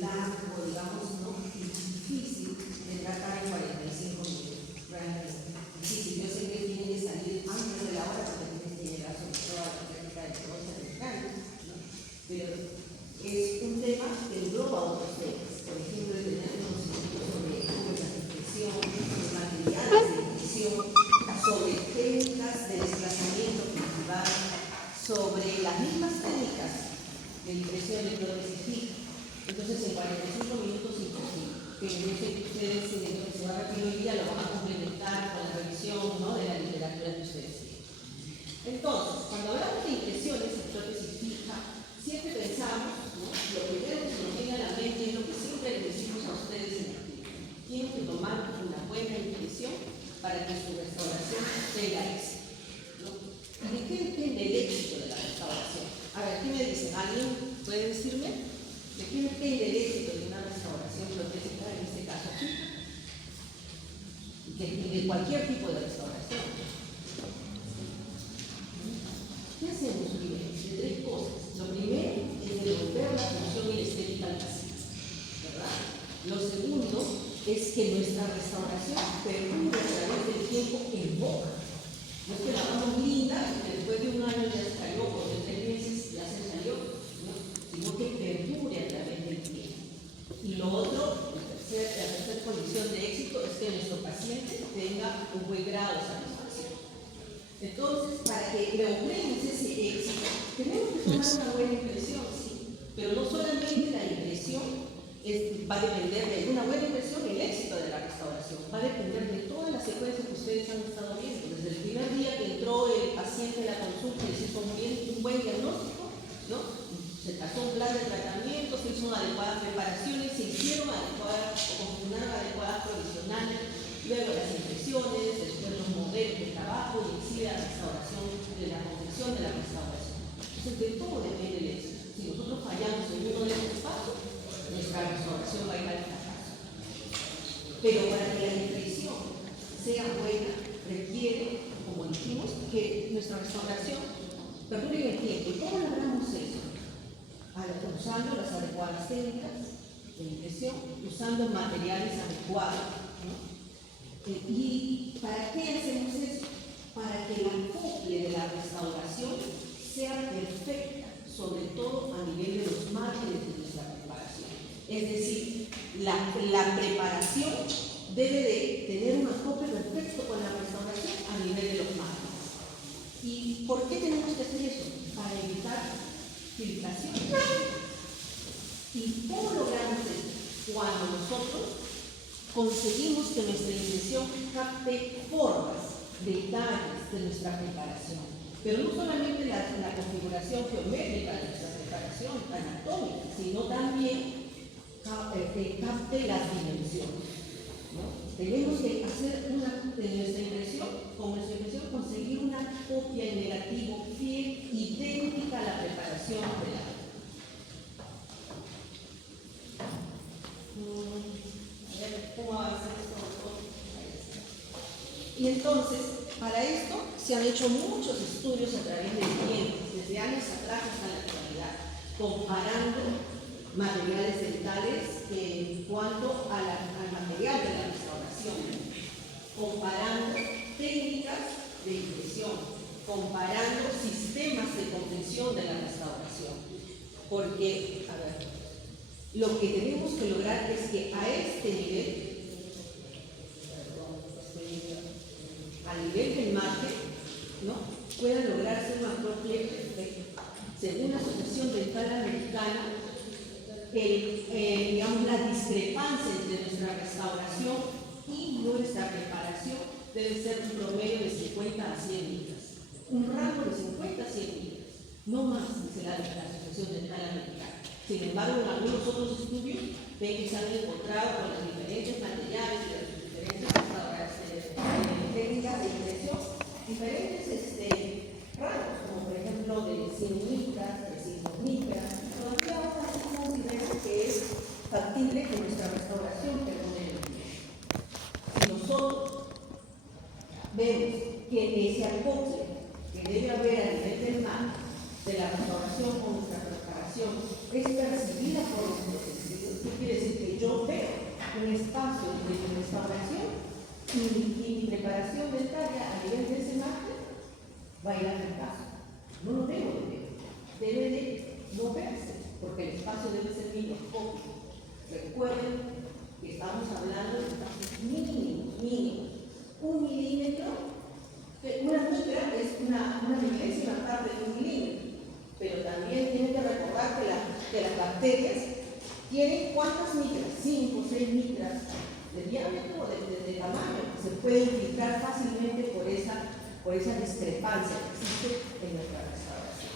largo, digamos, ¿no? Difícil de tratar en 45 minutos. Realmente difícil. Yo sé que tienen que salir antes de la hora porque tienen que llegar sobre todo a la práctica de negocio americano, ¿no? Pero es un tema que engloba otros temas. Por ejemplo, el tener conocimiento sobre la impresión, sobre materiales de impresión, sobre técnicas de desplazamiento cultivar, sobre las mismas técnicas de impresión de todo que se fija. Entonces, en 45 minutos imposible. Pero yo sé que ustedes, en lo que se va a repetir hoy día, lo van a complementar con la revisión, ¿no?, de la literatura que ustedes tienen. Entonces, cuando hablamos de impresiones en prótesis fija, siempre pensamos, ¿no?, lo primero que se nos viene a la mente es lo que siempre les decimos a ustedes en el tiempo. Tienen que tomar una buena impresión para que su restauración tenga éxito, ¿no? ¿Y de qué depende el éxito de la restauración? A ver, ¿qué me dicen? ¿Alguien puede decirme? ¿De qué depende el éxito de una restauración protésica, en este caso aquí? De cualquier tipo de restauración. ¿Qué hacemos, primero? De tres cosas. Lo primero es devolver la función y la estética al paciente, ¿verdad? Lo segundo es que nuestra restauración perdure a través del tiempo en boca. No es que la hagamos linda y que después de un año ya se salió, o de 3 meses ya se salió, ¿no?, sino que perdure a través del tiempo. Y lo otro, la tercera condición de éxito es que nuestro paciente tenga un buen grado de satisfacción. Entonces, para que logremos ese éxito, tenemos que tomar una buena impresión, sí, pero no solamente la impresión va a depender de una buena impresión, el éxito de la restauración va a depender de todas las secuencias que ustedes han estado viendo. Desde el primer día que entró el paciente a la consulta y se hizo un buen diagnóstico, ¿no?, se trazó un plan de tratamiento, se hizo adecuadas preparaciones, se hicieron adecuadas o confirmaron adecuadas provisionales, luego las impresiones, después los modelos de trabajo y en sí la restauración de la confección de la restauración. Entonces, de todo depende el éxito. Si nosotros fallamos en uno de esos pasos, nuestra restauración va a ir al fracaso. Pero para que la impresión sea buena, requiere, como dijimos, que nuestra restauración perdure en el tiempo. ¿Y cómo logramos eso? Usando las adecuadas técnicas de impresión, usando materiales adecuados, ¿no? ¿Y para qué hacemos eso? Para que la copia de la restauración sea perfecta, sobre todo a nivel de los márgenes de nuestra preparación. Es decir, la preparación debe de tener un acopio perfecto con la restauración a nivel de los márgenes. ¿Y por qué tenemos que hacer eso? Para evitar filtración. ¿Y cómo logramos esto? Cuando nosotros conseguimos que nuestra impresión capte formas, detalles de nuestra preparación, pero no solamente la configuración geométrica de nuestra preparación anatómica, sino también capte las dimensiones, ¿no? Tenemos que hacer de nuestra impresión, con nuestra impresión, conseguir una copia en negativo fiel, idéntica a la preparación real. A ver, ¿cómo va a hacer esto? Y entonces, para esto se han hecho muchos estudios a través del tiempo, desde años atrás hasta la actualidad, comparando materiales dentales en cuanto al material de la restauración, comparando técnicas de impresión, comparando sistemas de confección de la restauración. Porque, a ver, lo que tenemos que lograr es que a este nivel, a nivel del margen, ¿no?, puedan lograrse un appropriate perfecto. Según la Asociación Dental Americana, digamos, la discrepancia entre nuestra restauración y nuestra preparación debe ser un promedio de 50 a 100 libras. Un rango de 50 a 100 libras. No más, dice la Asociación Dental Americana. Sin embargo, en algunos otros estudios ven que se han encontrado con los diferentes materiales y las diferentes técnicas de impresión, diferentes rangos, como por ejemplo de 100 libras, de 5 libras. Todavía ahora se considera que es factible que nuestra restauración perdure el tiempo. Si nosotros vemos que ese acople que debe haber a nivel del mar de la restauración con nuestra preparación es percibida por los tiene cuántas micras, 5 o 6 micras de diámetro o de tamaño, se puede filtrar fácilmente por esa discrepancia que existe en nuestra restauración.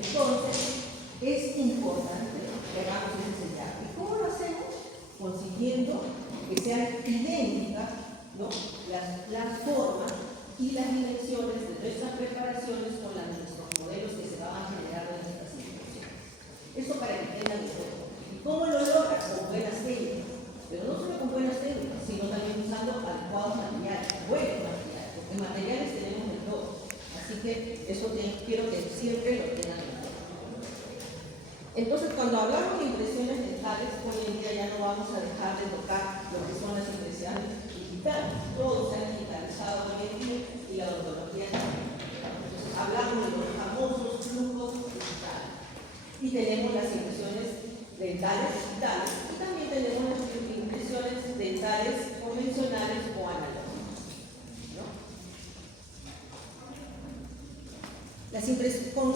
Entonces, es importante que hagamos ese sellado. ¿Y cómo lo hacemos? Consiguiendo que sean idénticas, ¿no?, las formas y las dimensiones de nuestras preparaciones con las de nuestros modelos que se van a generar en estas situaciones. Eso para que tengan en cuenta. ¿Y cómo lo logran? Con buenas técnicas. Pero no solo con buenas técnicas, sino también usando adecuados materiales, buenos materiales, porque materiales tenemos de todo. Así que eso quiero que siempre lo tengan en cuenta. Entonces, cuando hablamos de impresiones dentales, hoy en día ya no vamos a dejar de tocar lo que son las impresiones digitales. Todo se ha digitalizado hoy en día y la odontología también. Entonces, hablamos de los famosos flujos digitales. Y tenemos las impresiones dentales digitales y también tenemos las impresiones dentales convencionales o analógicas, ¿no?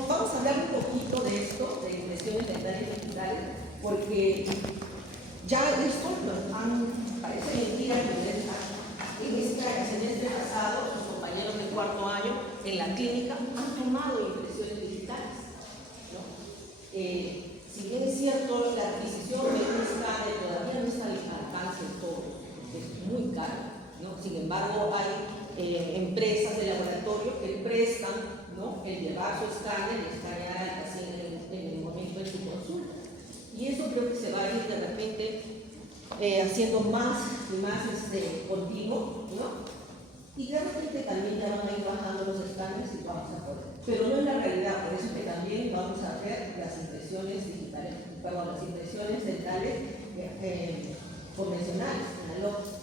Vamos a hablar un poquito de esto, de impresiones dentales digitales, porque ya esto parece mentira que en este semestre pasado los compañeros del cuarto año en la clínica han tomado impresiones digitales, ¿no? Si bien es cierto, la adquisición de un escáner todavía no está al alcance de todos, es muy caro, ¿no? Sin embargo, hay empresas de laboratorio que prestan, ¿no?, el llevar su escáner y escanear al paciente en el momento de su consulta. Y eso creo que se va a ir de repente haciendo más y más continuo, ¿no? Y de repente también ya van a ir bajando los escáneres y vamos a poder. Pero no es la realidad, por eso que también vamos a ver las impresiones digitales, perdón, las impresiones dentales convencionales, analógicas.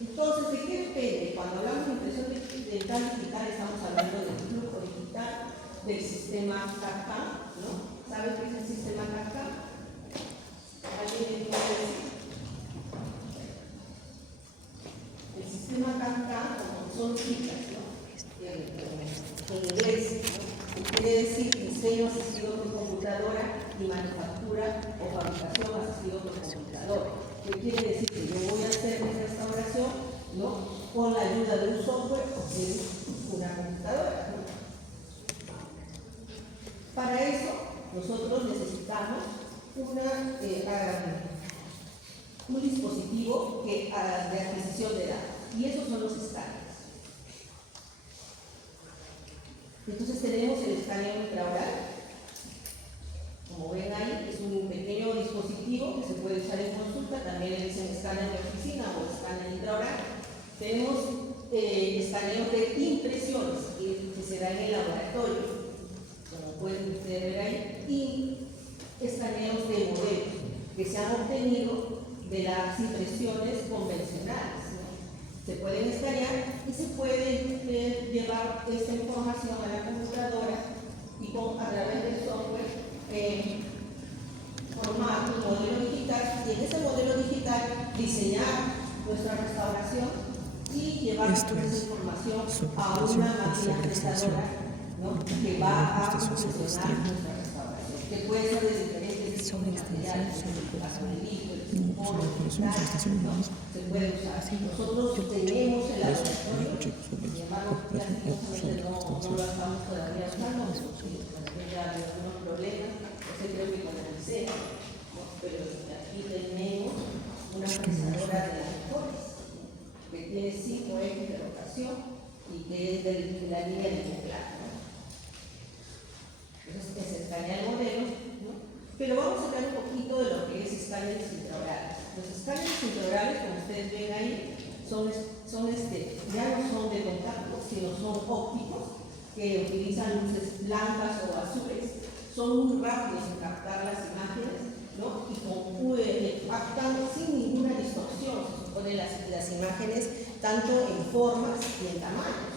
Entonces, ¿de qué depende? Cuando hablamos de impresión dental digital, estamos hablando del flujo digital, del sistema CAD/CAM, ¿no? ¿Saben qué es el sistema CAD/CAM? ¿Alguien me puede decir? El sistema CAD/CAM, como son siglas, ¿no?, en inglés, ¿no?, quiere decir diseño asistido por computadora y manufactura o fabricación asistido por computadora. ¿Qué quiere decir? Que yo voy a hacer mi restauración, ¿no?, con la ayuda de un software o de una computadora, ¿no? Para eso, nosotros necesitamos un dispositivo de adquisición de datos, y esos son los escáneres. Entonces tenemos el escáner intraoral. Como ven ahí, es un pequeño dispositivo que se puede usar en consulta, también le dicen escáner de oficina o escáner intraoral. Tenemos escaneos de impresiones que se da en el laboratorio, como pueden ustedes ver ahí, y escaneos de modelos que se han obtenido de las impresiones convencionales, ¿no? Se pueden escanear y se puede llevar esta información a la computadora y a través del software formar un modelo digital, y en ese modelo digital diseñar nuestra restauración y llevar esa información a una máquina prestadora, ¿no?, que va a funcionar nuestra restauración, que puede ser de diferentes materiales, se puede usar. Nosotros tenemos el laboratorio, sin embargo, lastimosamente no lo estamos todavía usando, porque ya hay algunos problemas. Creo que con la licea, ¿no?, pero aquí tenemos una procesadora de las mejores, que tiene 5 ejes de rotación y que es de la línea de teclado, ¿no? Entonces, se escanea el modelo, ¿no? Pero vamos a hablar un poquito de lo que es escáneres intraorales. Los escáneres intraorales, como ustedes ven ahí, ya no son de contacto, sino son ópticos, que utilizan luces blancas o azules. Son muy rápidos en captar las imágenes, ¿no?, y captan sin ninguna distorsión, se supone, las imágenes, tanto en formas y en tamaños.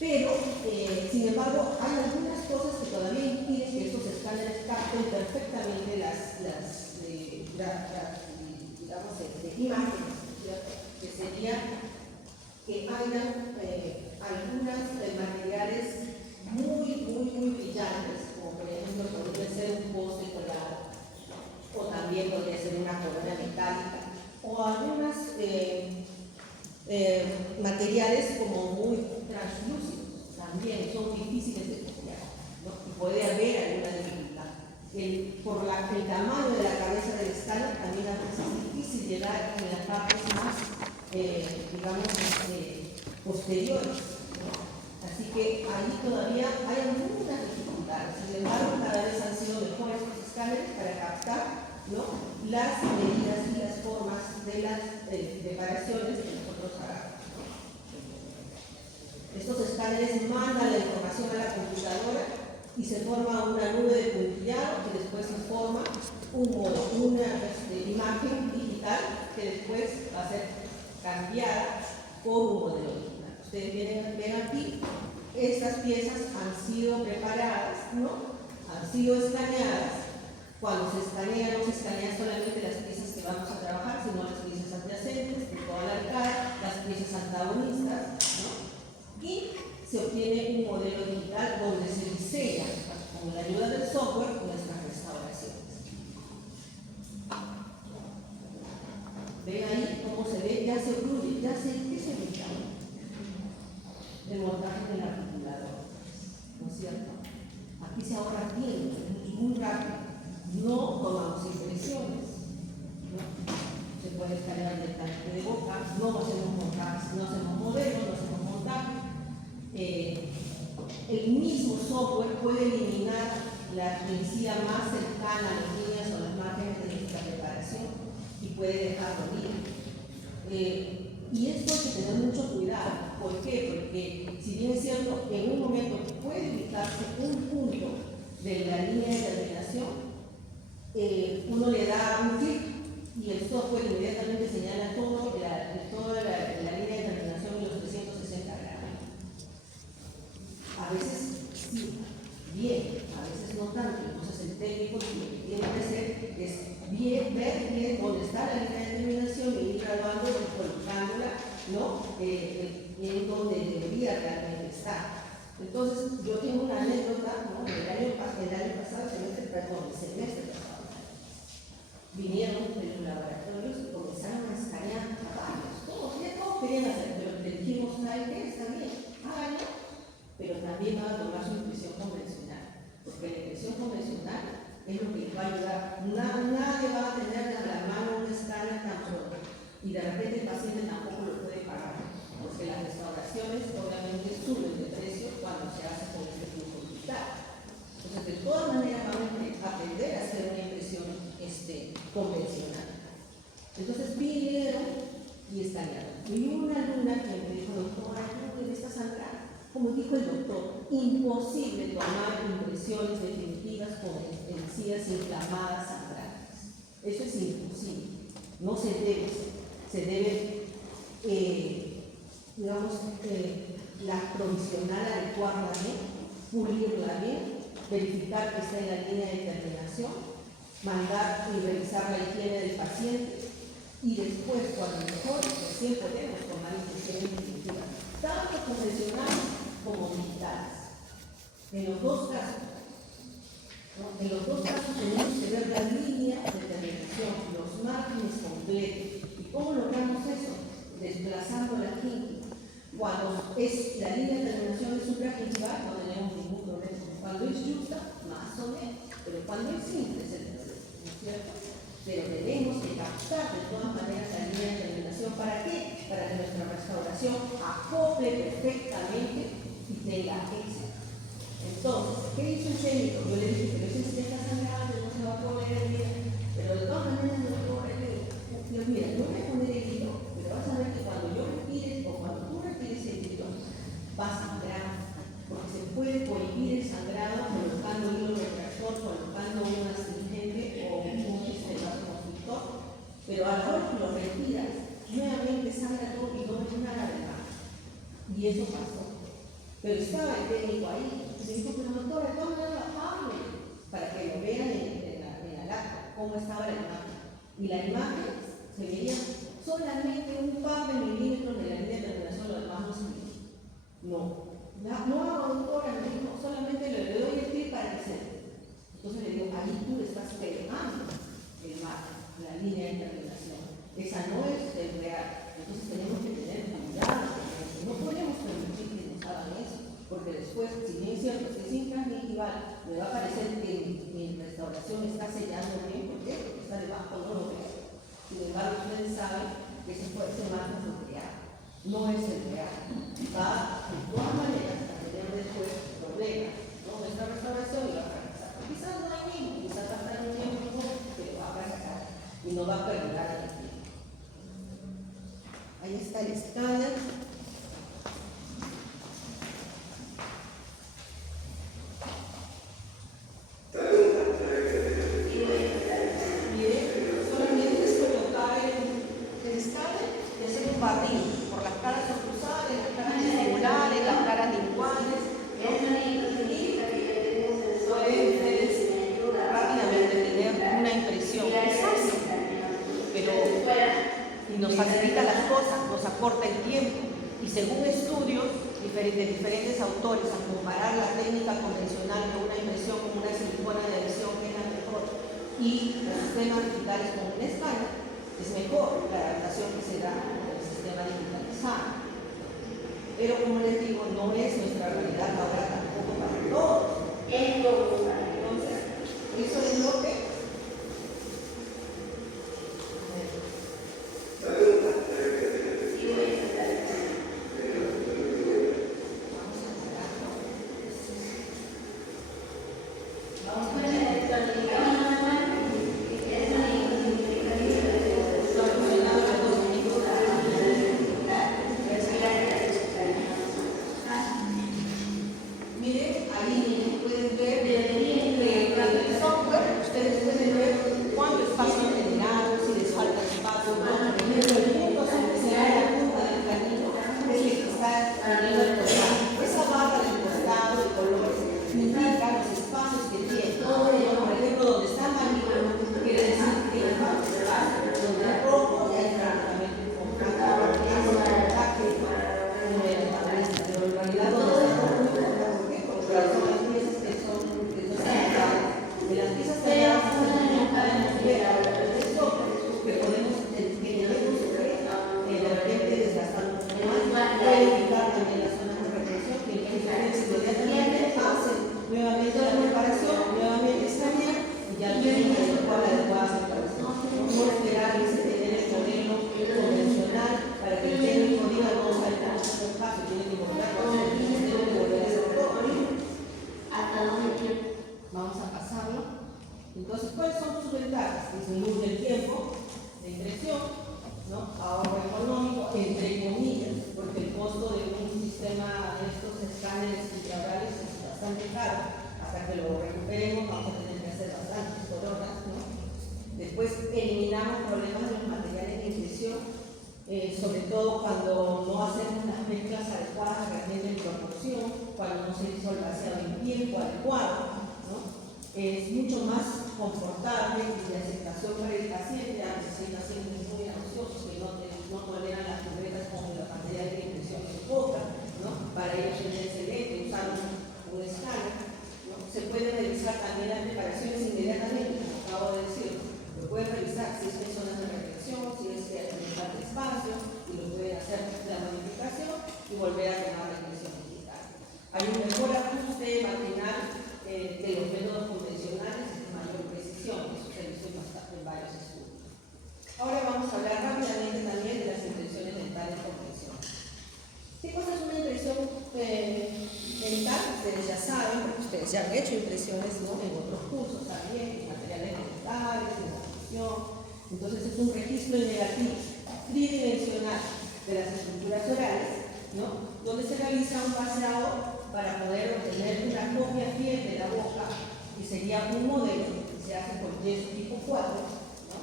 Pero, sin embargo, hay algunas cosas que todavía impiden que estos escáneres capten perfectamente digamos, imágenes, ¿cierto?, que sería que hayan algunos materiales muy brillantes, como por ejemplo podría ser un poste colado, ¿no?, materiales como muy translúcidos, también son difíciles de copiar, ¿no? Y puede haber alguna dificultad. Por el tamaño de la cabeza del escáner también a veces es difícil llegar en las partes más, digamos, posteriores, ¿no? Así que ahí todavía hay algunas dificultades. Sin embargo, cada vez han sido mejores los escáneres para captar, ¿no?, las medidas y las formas de las preparaciones que nosotros hagamos. Estos escáneres mandan la información a la computadora y se forma una nube de puntillado que después se forma una imagen digital que después va a ser cambiada por un modelo digital. Ustedes ven aquí, estas piezas han sido preparadas, ¿no?, han sido escaneadas. Cuando se escanea, no se escanean solamente las piezas que vamos a trabajar, sino las piezas adyacentes, de toda la arcada, las piezas antagonistas, ¿no? Y se obtiene un modelo digital donde se diseña, con la ayuda del software, nuestras restauraciones. Ven ahí cómo se ve, ya se ocluye, ¿qué se evita? El montaje del articulador, ¿no es cierto? Aquí se ahorra tiempo, es muy rápido. No tomamos impresiones, ¿no? Se puede escanear el tanque de boca, no hacemos montajes, no hacemos modelos, no hacemos montaje. El mismo software puede eliminar la encía más cercana a las líneas o las márgenes de nuestra preparación y puede dejarlo libre. Y esto hay que tener mucho cuidado. ¿Por qué? Porque si bien es cierto, en un momento puede evitarse un punto de la línea de terminación, uno le da un clic y el software inmediatamente señala toda la línea de terminación en los 360 grados. A veces sí, bien, a veces no tanto. Entonces el técnico lo que tiene que hacer es ver bien dónde está la línea de terminación y ir graduando y colocándola, ¿no?, en donde debería realmente estar. Entonces yo tengo una anécdota, ¿no?, el año pasado, el semestre pasado. Vinieron de los laboratorios y comenzaron a escanear caballos. Todos querían hacer, pero le dijimos, ¿sabe qué? Está bien, háganlo, pero también van a tomar su impresión convencional, porque la impresión convencional es lo que les va a ayudar. Nadie va a tener a la mano un escáner tan pronto y de repente el paciente tampoco lo puede pagar, porque las restauraciones obviamente suben de precio cuando se hace con este flujo digital. Entonces, de todas maneras, vamos a aprender a hacer una impresión convencional. Entonces, vinieron y escanearon. Y una alumna que me dijo, doctora, ¿cómo que está sangrando? Como dijo el doctor, imposible tomar impresiones definitivas con encías inflamadas sangrantes. Eso es imposible. No se debe hacer. Se debe, la provisional adecuarla bien, pulirla bien, verificar que está en la línea de terminación, mandar y revisar la higiene del paciente y después, cuando mejor, recién podemos tomar impresiones definitivas, tanto convencionales como digitales. En los dos casos, ¿no? En los dos casos tenemos que ver la línea de terminación, los márgenes completos. ¿Y cómo logramos eso? Desplazando la quinta. Cuando la línea de terminación es supragingival, no tenemos ningún problema. Cuando es justa, más o menos. Pero cuando es simple, es el problema, ¿no es cierto? Pero tenemos que captar de todas maneras la línea de terminación. ¿Para qué? Para que nuestra restauración acople perfectamente y tenga éxito. Entonces, ¿qué hizo el técnico? Yo le dije, pero ese sí está sangrando, no se va a poner bien. Pero de todas maneras, Dios, mira, no voy a poner el hilo, pero vas a ver que cuando yo retire o cuando tú retires el hilo, va a sangrar. Porque se puede prohibir el sangrado colocando hilo retractor, colocando un astringente o un vasoconstrictor, pero a la hora que lo retiras, nuevamente sangra todo y no ves nada de más. Y eso pasó. Pero estaba el técnico ahí. Y me dijo, pero doctora, ¿cómo era la hable? Para que lo vean en la lata, cómo estaba la imagen. Y la imagen se veía solamente un par de milímetros de la línea de terminación, lo demás no se veía. No hago, doctora, me dijo, solamente le doy el clic para que se dé. Entonces le digo, ahí tú le estás pegando el margen, la línea de terminación. Esa no es el real. Entonces tenemos que tener cuidado, porque no va a perdurar en el tiempo. Ahí está el escáner. Nos facilita las cosas, nos acorta el tiempo y según estudios de diferentes autores, al comparar la técnica convencional de una impresión con una silicona de adhesión que es la mejor y los sistemas digitales con un escáner, es mejor la adaptación que se da con el sistema digitalizado. Pero como les digo, no es nuestra realidad ahora tampoco para todos. Entonces, eso es lo que sobre todo cuando no hacemos las mezclas adecuadas realmente en proporción, cuando no se hizo el vaciado en tiempo adecuado, ¿no? Es mucho más confortable y de aceptación para el paciente, aunque se sienta siempre muy ansioso, que no toleran las cubretas con la cantidad de impresión que poca, ¿no? Para ellos es excelente usar un escáner, ¿no? Se puede revisar también las preparaciones inmediatamente, como acabo de decir. Lo pueden revisar si es que hay zonas de reflexión, si es que hay falta de espacio, y lo pueden hacer la modificación y volver a tomar la impresión digital. Hay un mejor ajuste maquinal de los métodos convencionales y de mayor precisión, eso se hizo en varios estudios. Ahora vamos a hablar rápidamente también de las impresiones dentales convencionales. ¿Qué cosa es una impresión dental? Ustedes ya saben, porque ustedes ya han hecho impresiones, ¿no?, en otros cursos también, en materiales dentales, en entonces es un registro negativo tridimensional de las estructuras orales, ¿no?, donde se realiza un vaciado para poder obtener una copia fiel de la boca, que sería un modelo que se hace con yeso tipo 4, ¿no?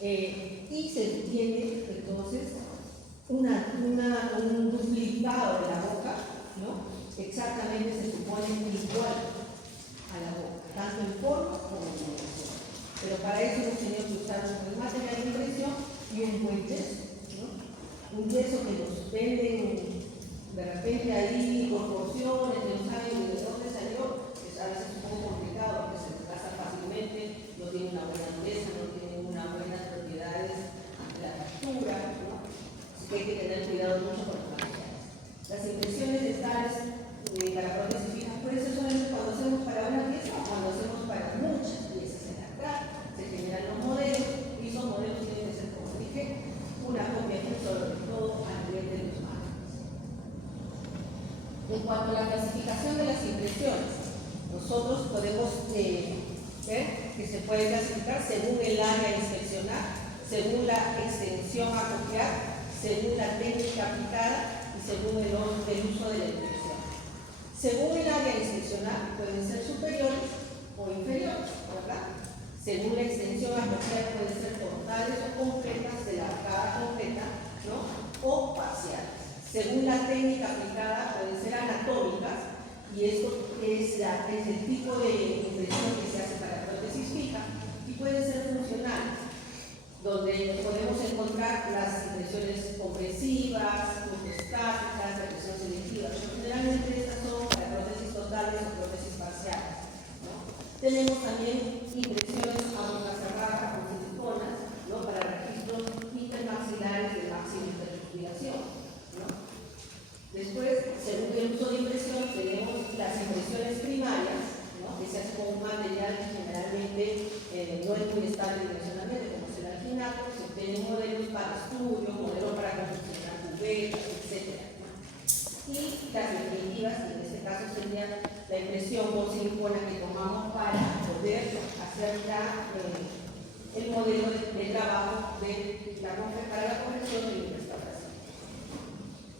Y se obtiene entonces un duplicado de la boca, ¿no?, exactamente se supone igual a la boca, tanto en forma como en dimensión. Pero para eso hemos tenido que usar un buen material de impresión y un buen yeso, ¿no? Un yeso que nos venden de repente ahí por porciones, que no saben de dónde salió, es a veces un poco complicado porque se desgasta fácilmente, no tiene una buena dureza, no tiene unas buenas propiedades ante la textura, ¿no? Así que hay que tener cuidado mucho con los materiales. Las impresiones dentales para prótesis fijas, por eso solamente cuando hacemos para una pieza o cuando hacemos para muchas piezas. Se generan los modelos y esos modelos tienen que ser, como dije, una copia sobre todo a nivel de los márgenes. En cuanto a la clasificación de las impresiones, nosotros podemos ver que se puede clasificar según el área a inspeccionar, según la extensión a copiar, según la técnica aplicada y según el uso de la impresión. Según el área inspeccional, pueden ser superiores o inferiores, ¿verdad? Según la extensión a copiar, pueden ser totales o completas de la arcada completa, ¿no? O parciales. Según la técnica aplicada, pueden ser anatómicas, y esto es el tipo de impresión que se hace para prótesis fija, y pueden ser funcionales, donde podemos encontrar las impresiones compresivas, estáticas, de presión selectiva, pero generalmente estas son para prótesis totales o prótesis parciales, ¿no? Tenemos también impresiones a boca cerrada con siliconas, ¿no? Para registros intermaxilares de máxima interrupción, ¿no? Después, según el uso de impresión, tenemos las impresiones primarias, ¿no? Que se hace con un material que generalmente no es muy estable dimensionalmente, como es el alginato. Se obtienen modelos para estudio, modelos para confeccionar cubetas, etc. Y las definitivas, que en este caso sería la impresión con silicona que tomamos para poder hacer el modelo de trabajo para la corrección de la restauración.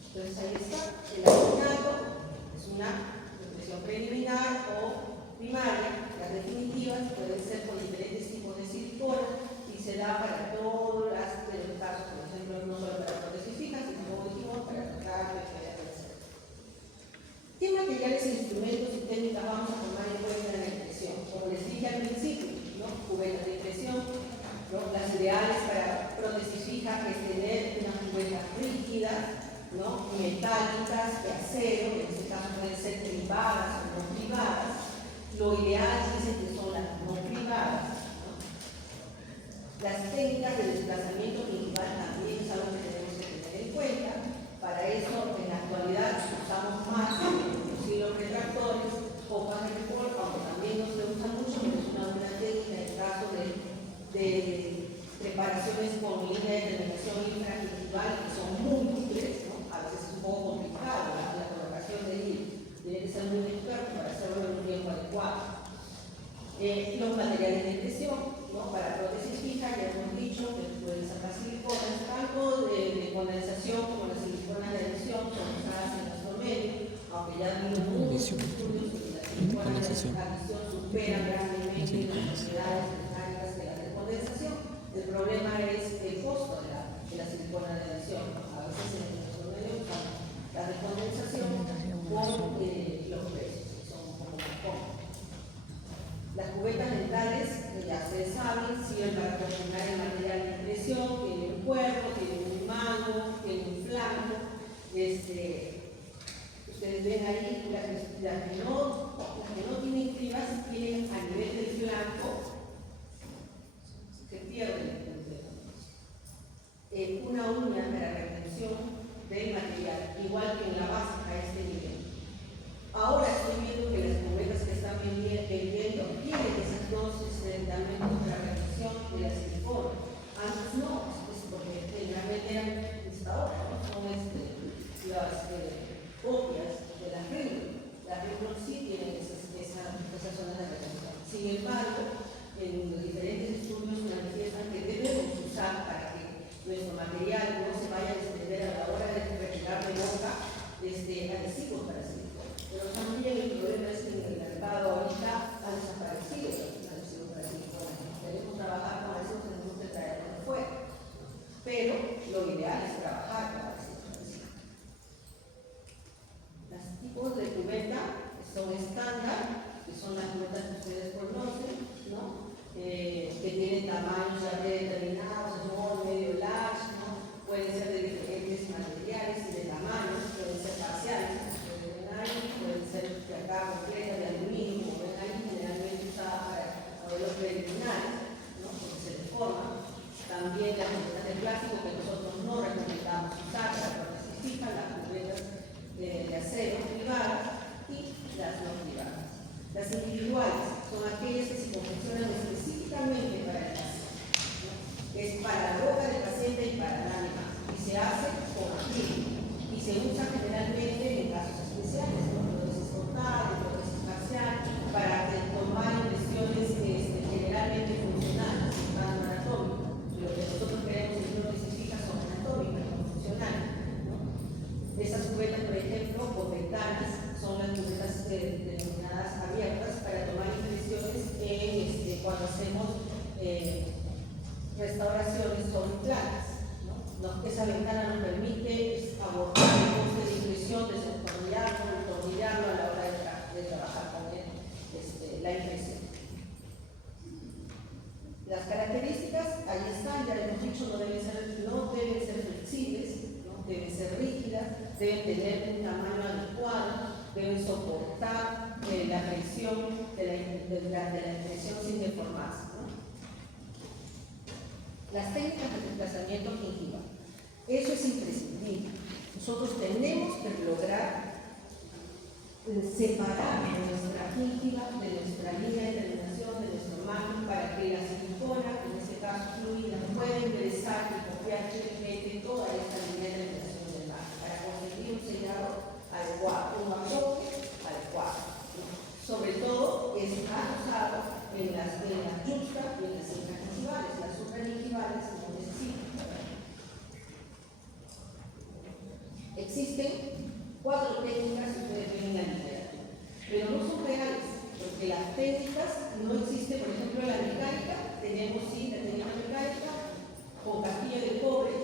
Entonces ahí está, el alginato es una impresión preliminar o primaria. Las definitivas pueden ser con diferentes tipos de silicona y se da para todos los casos, por ejemplo, no solo para prótesis fijas, sino como dijimos, para tocar, etc. ¿Qué materiales, instrumentos y técnicas vamos a tomar en cuenta en la impresión? Como les dije al principio, ¿no? Cubetas de impresión, ¿no? Las ideales para prótesis fija es tener unas cubetas rígidas, ¿no? Metálicas, de acero, en este caso pueden ser privadas o no privadas. Lo ideal dicen que son las no privadas, ¿no? Las técnicas de desplazamiento gingival también es algo que tenemos que tener en cuenta. Para eso, en la actualidad, usamos más los retractores, copas de report, aunque también no se usa mucho, pero es una buena técnica en el caso de preparaciones con línea de terminación infragingival, que son múltiples, ¿no? A veces es un poco complicado la colocación de hilo. Tiene que ser muy experto para hacerlo en un tiempo adecuado. Los materiales de impresión, ¿no? Para prótesis fija, ya hemos dicho que pueden sacar siliconas, tanto de condensación como las siliconas de adhesión, son usadas en nuestro medio, aunque ya han habido muchos estudios que las siliconas de adhesión superan grandemente las propiedades mecánicas de las de condensación. El problema es el costo de la silicona de adhesión. A veces en nuestro medio usamos la de condensación con los precios, que son un poco más cómodos. Las cubetas dentales, ya ustedes saben, sirven para configurar el material de impresión, tienen un cuerpo, tienen un mango, tienen un flanco. Ustedes ven ahí, las que no tienen cribas tienen a nivel del flanco, se pierden una uña para retención del material, igual que en la base a este nivel. Ahora estoy viendo que las cubetas que están vendiendo tienen esas dos elementos para retención de la silicona. Antes no, porque generalmente eran hasta ahora, ¿no? Son las copias de las Ringlock. Las Ringlock sí tienen esas zonas de retención. Sin embargo, en los diferentes estudios manifiestan que debemos usar para que nuestro material no se vaya a desprender a la hora de retirar de boca adhesivos para silicona. Pero también el problema es que en el mercado ahorita han desaparecido los adhesivos para silicona. Debemos trabajar con eso, tenemos que traerlo de fuera. Pero lo ideal es trabajar con adhesivos para silicona. Los tipos de cubeta son estándar, que son las cubetas que ustedes conocen, ¿no? Que tienen tamaños ya predeterminados, small, medio, large, ¿no? Pueden ser de diferentes materiales y de tamaños, pueden ser parciales, pueden ser de acá completas de aluminio, como ven ahí, generalmente usada para modelos preliminares, ¿no? Porque se deforman. También las cubetas de plástico que nosotros no recomendamos usar para prótesis fija, las cubetas de acero privadas y las no privadas. Las individuales son aquellas que se confeccionan específicamente para el paciente, ¿no? Es para la boca del paciente y para nadie más. Y se hace con acrílico. Y se usa generalmente en casos especiales, ¿no? Prótesis total, prótesis parcial, para tomar impresiones generalmente funcionales, para anatómico. Lo que nosotros restauraciones son planas, ¿no? Esa ventana nos permite abordar el coste de impresión, destornillarlo a la hora de trabajar con él, la impresión. Las características, ahí están, ya hemos dicho, no deben ser flexibles, ¿no? Deben ser rígidas, deben tener un tamaño adecuado, deben soportar la presión de la impresión sin deformarse, ¿no? Las técnicas de desplazamiento gingival. Eso es imprescindible. Nosotros tenemos que lograr separar nuestra gingiva de nuestra línea de terminación, de nuestro margen, para que la silicona, en este caso fluida, pueda ingresar y copiar chilmente toda esta línea de terminación del margen, para conseguir un sellado adecuado, un apoyo adecuado. Sobre todo está usado en las yuxtas y en las intragingivales. Las supragingivales no necesitan. Existen 4 técnicas que ustedes ven en la literatura, pero no son reales, porque las técnicas no existen. Por ejemplo, en la mecánica tenemos sí la técnica mecánica con casquillo de cobre,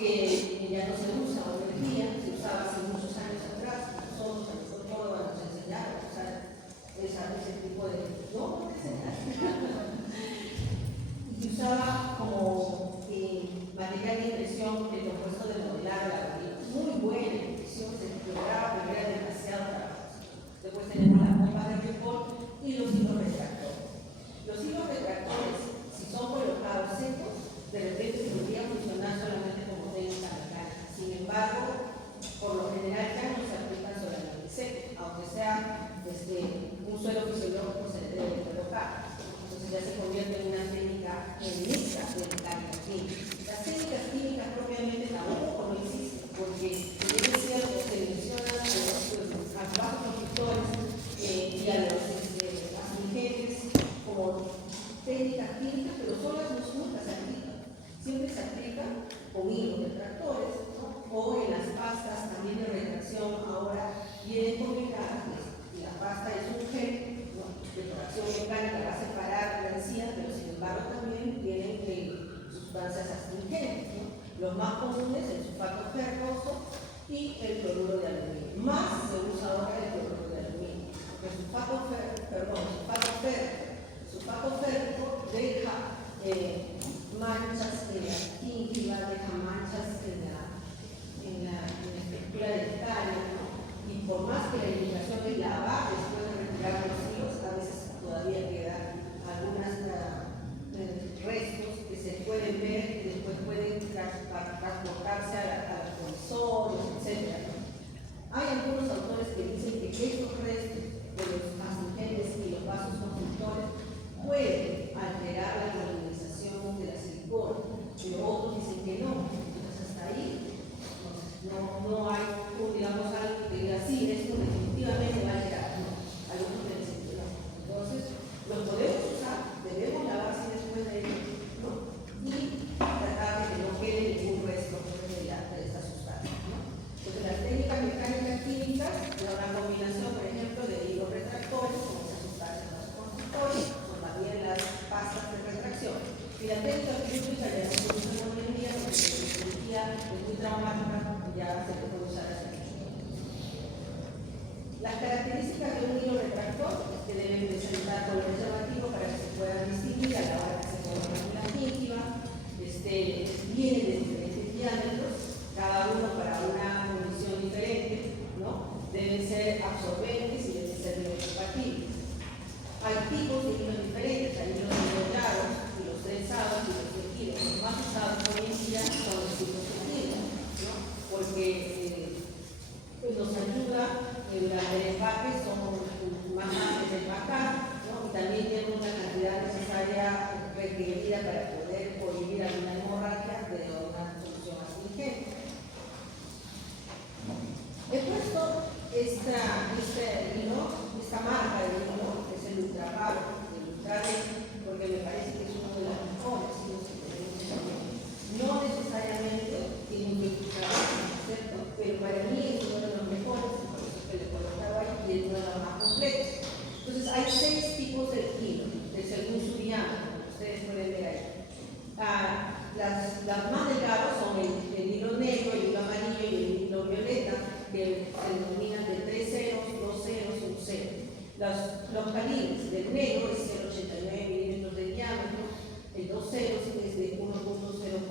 que ya no se usa hoy en día, se usaba hace muchos años atrás. Nosotros en el Córdoba nos enseñaron a usar ese tipo de... ¿No? Y usaba como material de impresión de compuesto de modelar la varilla. Muy buena impresión, se lograba, pero era demasiado trabajoso. Después tenemos las bombas de report y los hilos retractores. Los hilos retractores, si son colocados secos, de repente podría funcionar solamente como técnica mecánica. Sin embargo, por lo general ya no se aplican solamente secos, aunque sea un suelo fisiológico se debe colocar. Entonces ya se convierte en una técnica mixta de mecánica química. Las técnicas químicas propiamente tampoco no existen, porque es cierto, se mencionan a los bajos constructores y a los astringentes como técnicas químicas, pero solas nunca se aplican. Siempre se aplican con hilos de tractores, ¿no? O en las pastas también de retracción ahora vienen combinadas. La pasta es un gel, ¿no? De tracción mecánica, va a separar la encía, pero sin embargo también tienen sustancias astringentes, ¿no? Los más comunes, el sulfato ferroso y el cloruro de aluminio. Más se usa ahora el cloruro de aluminio, porque el sulfato férrico deja manchas en la gingiva, deja manchas en la estructura dental, ¿no? Y por más que la indicación es lavar después de retirar los hilos, a veces todavía quedan algunos restos que se pueden ver y después pueden transportarse a los comisorios, etc. Hay algunos autores que dicen que estos restos de los astringentes y los vasos constrictores pueden alterar la colonización de la silicona, pero otros dicen que no. Entonces hasta ahí no hay, digamos, algo que diga, sí, esto definitivamente va a llegar. No, algunos me dicen que no. Entonces, los podemos usar, debemos lavarse después de ello, ¿no? Y tratar de que no quede ningún resto de esta sustancia, ¿no? Entonces, las técnicas mecánicas químicas, una combinación, por ejemplo, de hilos retractores, como esas sustancias más constructores, son también las pastas de retracción. Y la técnica química ya no se usa hoy en día porque la cirugía es muy traumática, ya se puede usar así. Las características de un hilo retractor es que deben presentar color llamativo para que se puedan distinguir a la hora que se coloca en la gingiva. Vienen de diferentes diámetros, cada uno para una condición diferente, ¿no? Deben ser absorbentes y deben ser biocompatibles. Hay tipos de hilos diferentes, hay hilos enrollados, hilos trenzados y los tejidos. Los más usados hoy en día son los hilos tejidos, ¿no? Porque nos ayuda durante el empaque, son más fáciles de empacar, ¿no? Y también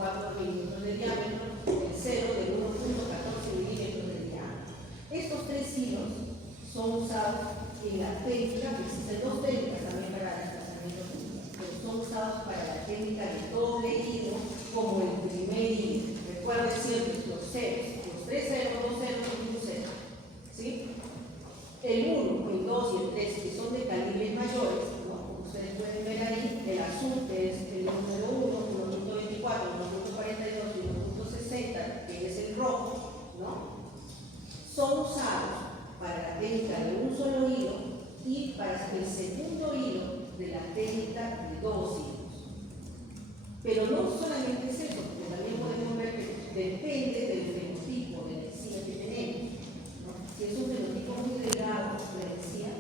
4 milímetros de diámetro, el cero de 1.14 milímetros de diámetro. Estos 3 hilos son usados en la técnica, que existen 2 técnicas también para desplazamiento físico, pero son usados para la técnica de doble hilo como el primer hilo. Recuerden siempre los ceros, los 3 ceros, 2 ceros y un cero. ¿Sí? El 1, el 2 y el 3, que son de calibres mayores, ¿no? Como ustedes pueden ver ahí, el azul, que es el número 1, 1.24, 1.42 y 1.60, que es el rojo, ¿no? Son usados para la técnica de un solo hilo y para el segundo hilo de la técnica de 2 hilos. Pero no solamente es eso, porque también podemos ver que depende del fenotipo de la encía que tenemos, ¿no? Si es un fenotipo muy delgado de la encía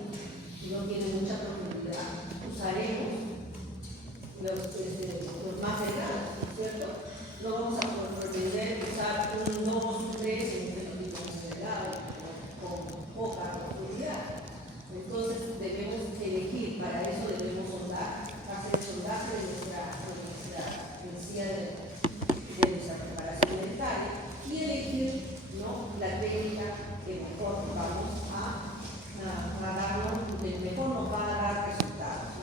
y no tiene mucha profundidad, usaremos los más delgados, ¿cierto? No vamos a pretender usar un 2, un 3 en un fenotipo muy delgado, con poca profundidad. Entonces debemos elegir, para eso debemos hacer el sondaje de nuestra encía de nuestra preparación dentaria y elegir, ¿no?, la técnica que mejor vamos a darnos, que mejor nos va a dar resultados.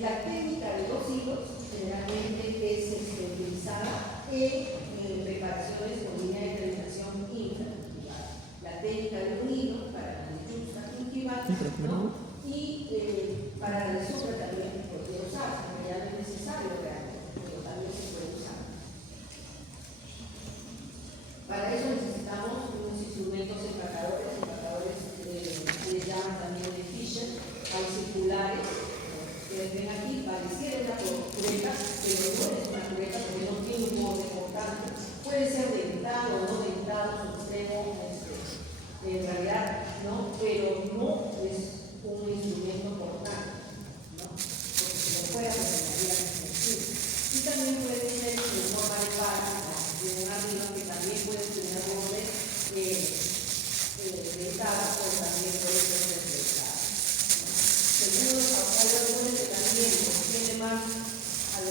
La técnica de 2 hilos generalmente es utilizada en preparaciones con línea de terminación intraarticular. La técnica de un hilo para la intraarticular, ¿no? Y para la supra también podría usarse, pero ya no es necesario realmente, pero también se puede usar. Para eso necesitamos unos instrumentos empacadores se les llaman también de Fisher, hay circulares. Ustedes ven aquí, pareciera una cureta, pero no es una cureta porque no tiene un borde cortante. Puede ser dentado o no dentado, su extremo, en realidad, ¿no? Pero no es un instrumento cortante, ¿no? Porque se lo puede referir a la extensión. Y también puede ser en forma de parte, ¿no? De un arriba que también puede tener bordes dentados, o también puede ser desdentados. Según los autores que también tiene más a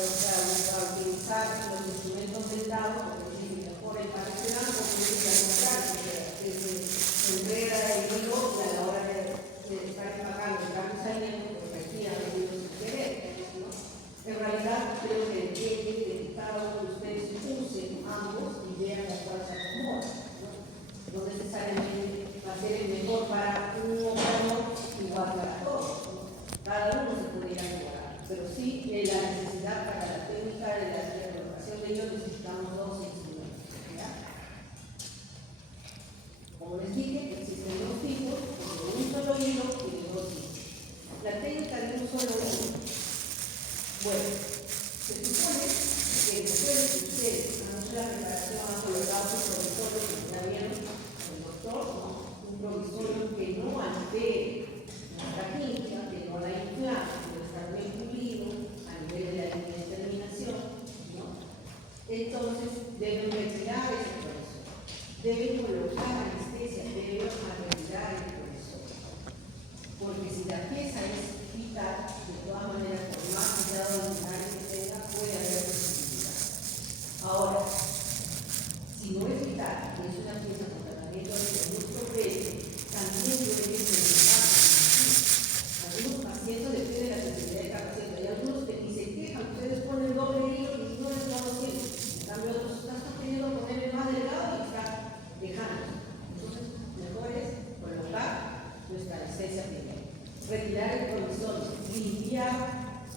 utilizar los instrumentos dentados, porque si mejor el parece blanco, puede demostrar que se entrega el hilo y a la hora de estar empacando el cambio saliente, pues retiran el hilo sin querer, ¿no? En realidad, creo que depende de cada uno de ustedes usen ambos y vean la cual se acomoda, ¿no? No necesariamente va a ser el mejor para uno o para otro, igual para todos, ¿no? Cada uno se podría mejorar, pero sí la necesidad para la técnica de la colocación de ellos necesitamos 2 instrumentos, ¿ya? Como les dije, existen 2 tipos, de un solo hilo y de 2 hilos. La técnica de un solo hilo, bueno, se supone que después de que ustedes han hecho la preparación, han colocado su provisorio, que ya vieron el doctor, ¿no? Un provisorio que no altere nuestra química, que no la inflame, que está bien pulido a nivel de la línea de terminación, ¿no? Entonces deben retirar ese provisorio, deben colocar anestesia, deben retirar el provisorio, porque si la pieza es vital, de todas maneras, por más cuidado ordinario que tenga, puede haber posibilidad. Ahora, si no es vital, y es una pieza con tratamiento de mucho peso, también puede ser algunos pacientes depende de la sensibilidad de cada paciente. Hay algunos que ni se quejan, ustedes ponen doble hilo y no les da los hilos. En cambio, otros están queriendo ponerle más delgado y están dejando. Entonces, mejor es colocar nuestra anestesia primero. Retirar el provisorio, limpiar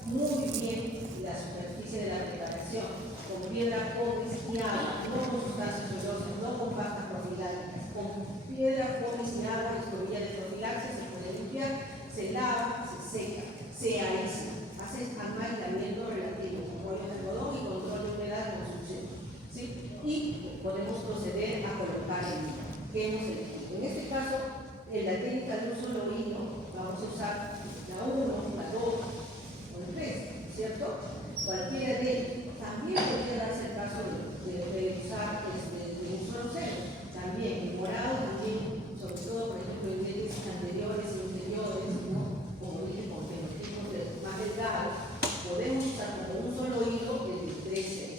muy bien la superficie de la preparación, con piedra pómez y agua, no con sustancias olorosas, no con pastas profilácticas, con piedra pómez y agua, escobilla de profilaxis, se puede limpiar. Se lava, se seca, se aísla, hace amainamiento relativo, con pollo de algodón y control de humedad con succión, ¿sí? Y podemos proceder a colocar el hilo que hemos elegido. En este caso, en la técnica de un solo hilo, vamos a usar la 1, la 2 o la 3, ¿cierto? Cualquiera de ellos. También podría darse el caso de usar de un solo cero. También, el morado también, sobre todo, por ejemplo, en dientes anteriores y inferiores, ¿no? Como dije, con fenotipos más delgados, podemos usar como un solo hilo el de 13.